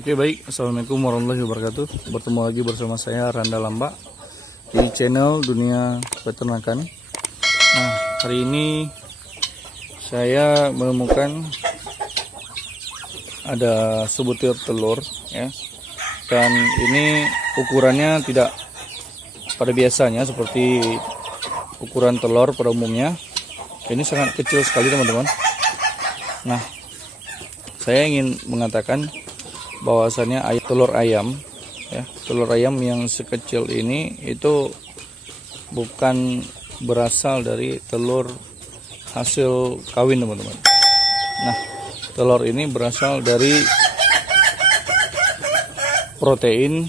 Oke, baik. Assalamualaikum warahmatullahi wabarakatuh. Bertemu lagi bersama saya Randa Lamba di channel Dunia Peternakan. Nah, hari ini saya menemukan ada sebutir telur ya. Dan ini ukurannya tidak pada biasanya seperti ukuran telur pada umumnya. Ini sangat kecil sekali, teman-teman. Nah, saya ingin mengatakan bahwasannya telur ayam ya, telur ayam yang sekecil ini itu bukan berasal dari telur hasil kawin, teman-teman. Nah, telur ini berasal dari protein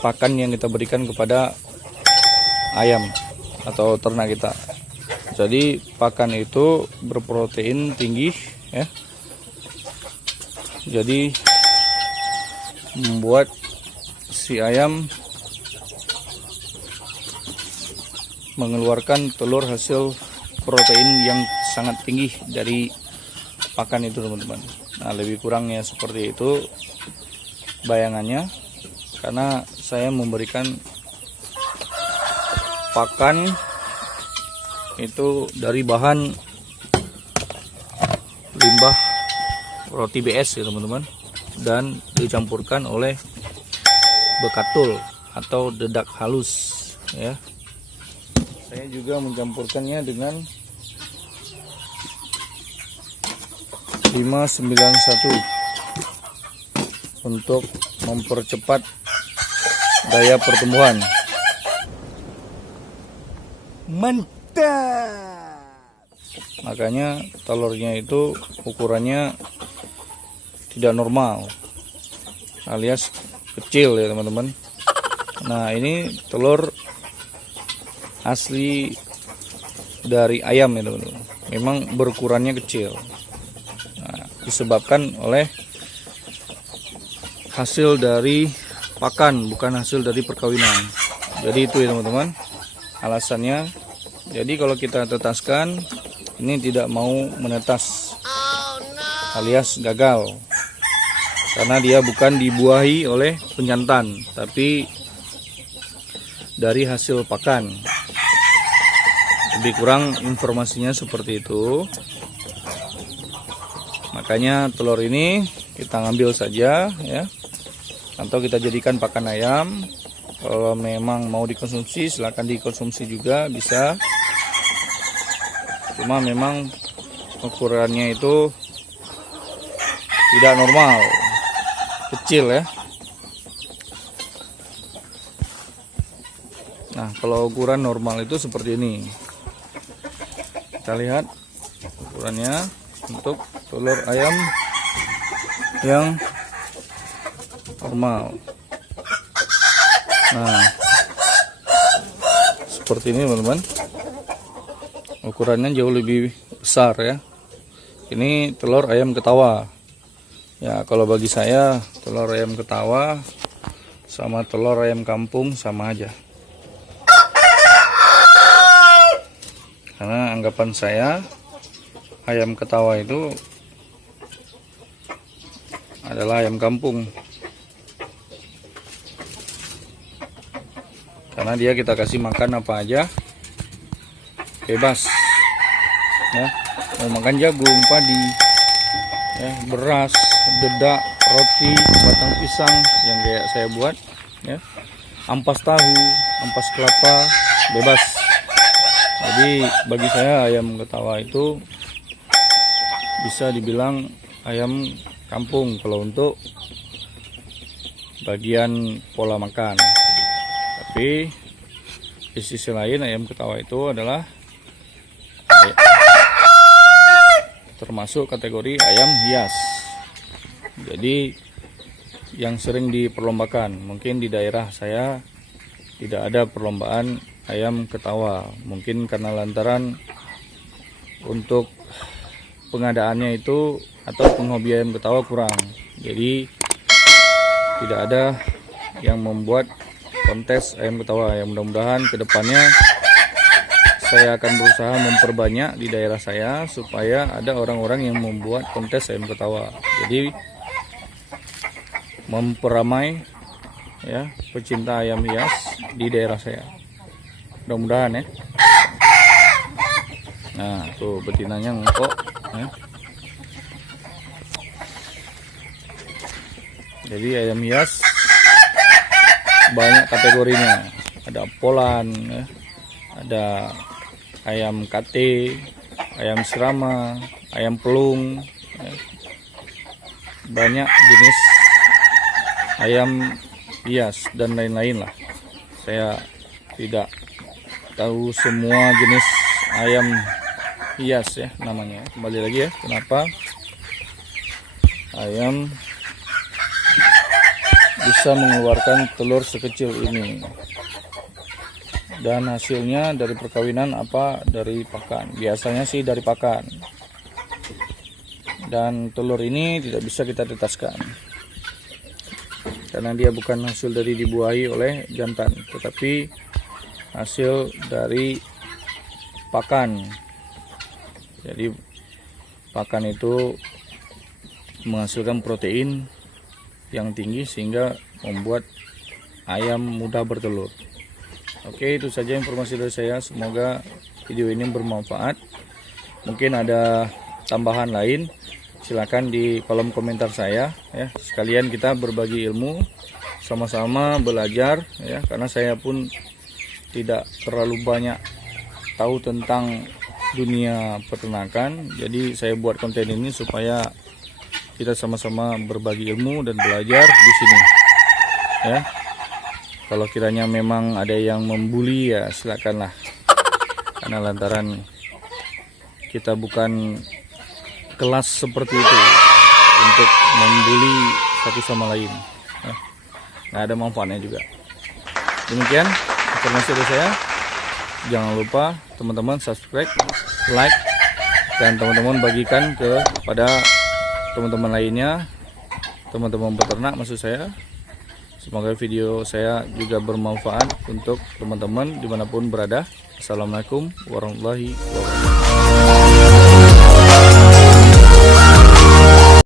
pakan yang kita berikan kepada ayam atau ternak kita. Jadi pakan itu berprotein tinggi ya. Jadi membuat si ayam mengeluarkan telur hasil protein yang sangat tinggi dari pakan itu, teman-teman. Nah, lebih kurangnya seperti itu bayangannya, karena saya memberikan pakan itu dari bahan limbah roti BS ya, teman-teman, dan dicampurkan oleh bekatul atau dedak halus ya. Saya juga mencampurkannya dengan 591 untuk mempercepat daya pertumbuhan. Mantap. Makanya telurnya itu ukurannya tidak normal alias kecil ya, teman-teman. Nah, ini telur asli dari ayam ya, teman-teman. Memang berukurannya kecil. Nah, disebabkan oleh hasil dari pakan, bukan hasil dari perkawinan. Jadi itu ya, teman-teman, alasannya. Jadi kalau kita tetaskan, ini tidak mau menetas alias gagal, karena dia bukan dibuahi oleh penjantan, tapi dari hasil pakan. Lebih kurang informasinya seperti itu. Makanya telur ini kita ngambil saja ya, atau kita jadikan pakan ayam. Kalau memang mau dikonsumsi, silahkan dikonsumsi juga, bisa. Cuma memang ukurannya itu tidak normal, kecil ya. Nah, kalau ukuran normal itu seperti ini. Kita lihat ukurannya untuk telur ayam yang normal. Nah, seperti ini, teman-teman. Ukurannya jauh lebih besar ya. Ini telur ayam ketawa. Ya, kalau bagi saya telur ayam ketawa sama telur ayam kampung sama aja. Karena anggapan saya ayam ketawa itu adalah ayam kampung. Karena dia kita kasih makan apa aja bebas. Ya, mau makan jagung, padi, ya, beras, dedak, roti, batang pisang yang kayak saya buat ya, ampas tahu, ampas kelapa, bebas. Jadi bagi saya ayam ketawa itu bisa dibilang ayam kampung kalau untuk bagian pola makan. Tapi di sisi lain ayam ketawa itu adalah termasuk kategori ayam hias. Jadi yang sering diperlombakan, mungkin di daerah saya tidak ada perlombaan ayam ketawa, mungkin karena lantaran untuk pengadaannya itu atau penghobi ayam ketawa kurang. Jadi tidak ada yang membuat kontes ayam ketawa. Yang mudah-mudahan kedepannya saya akan berusaha memperbanyak di daerah saya supaya ada orang-orang yang membuat kontes ayam ketawa. Jadi memperamai ya pecinta ayam hias di daerah saya. Mudah-mudahan ya. Nah, tuh betinanya ngkok ya. Jadi ayam hias banyak kategorinya. Ada Poland ya. Ada ayam kate, ayam serama, ayam pelung ya. Banyak jenis ayam hias dan lain-lain lah. Saya tidak tahu semua jenis ayam hias ya namanya. Kembali lagi ya, kenapa ayam bisa mengeluarkan telur sekecil ini, dan hasilnya dari perkawinan apa dari pakan. Biasanya sih dari pakan, dan telur ini tidak bisa kita tetaskan karena dia bukan hasil dari dibuahi oleh jantan, tetapi hasil dari pakan. Jadi pakan itu menghasilkan protein yang tinggi sehingga membuat ayam mudah bertelur. Oke, itu saja informasi dari saya. Semoga video ini bermanfaat. Mungkin ada tambahan lain, silakan di kolom komentar saya ya. Sekalian kita berbagi ilmu, sama-sama belajar ya, karena saya pun tidak terlalu banyak tahu tentang dunia peternakan. Jadi saya buat konten ini supaya kita sama-sama berbagi ilmu dan belajar di sini ya. Kalau kiranya memang ada yang membuli ya silakanlah, karena lantaran kita bukan kelas seperti itu untuk membuli satu sama lain ya. Nggak ada manfaatnya juga. Demikian informasi dari saya. Jangan lupa teman-teman subscribe, like, dan teman-teman bagikan kepada teman-teman lainnya, teman-teman peternak maksud saya. Semoga video saya juga bermanfaat untuk teman-teman dimanapun berada. Assalamualaikum warahmatullahi wabarakatuh.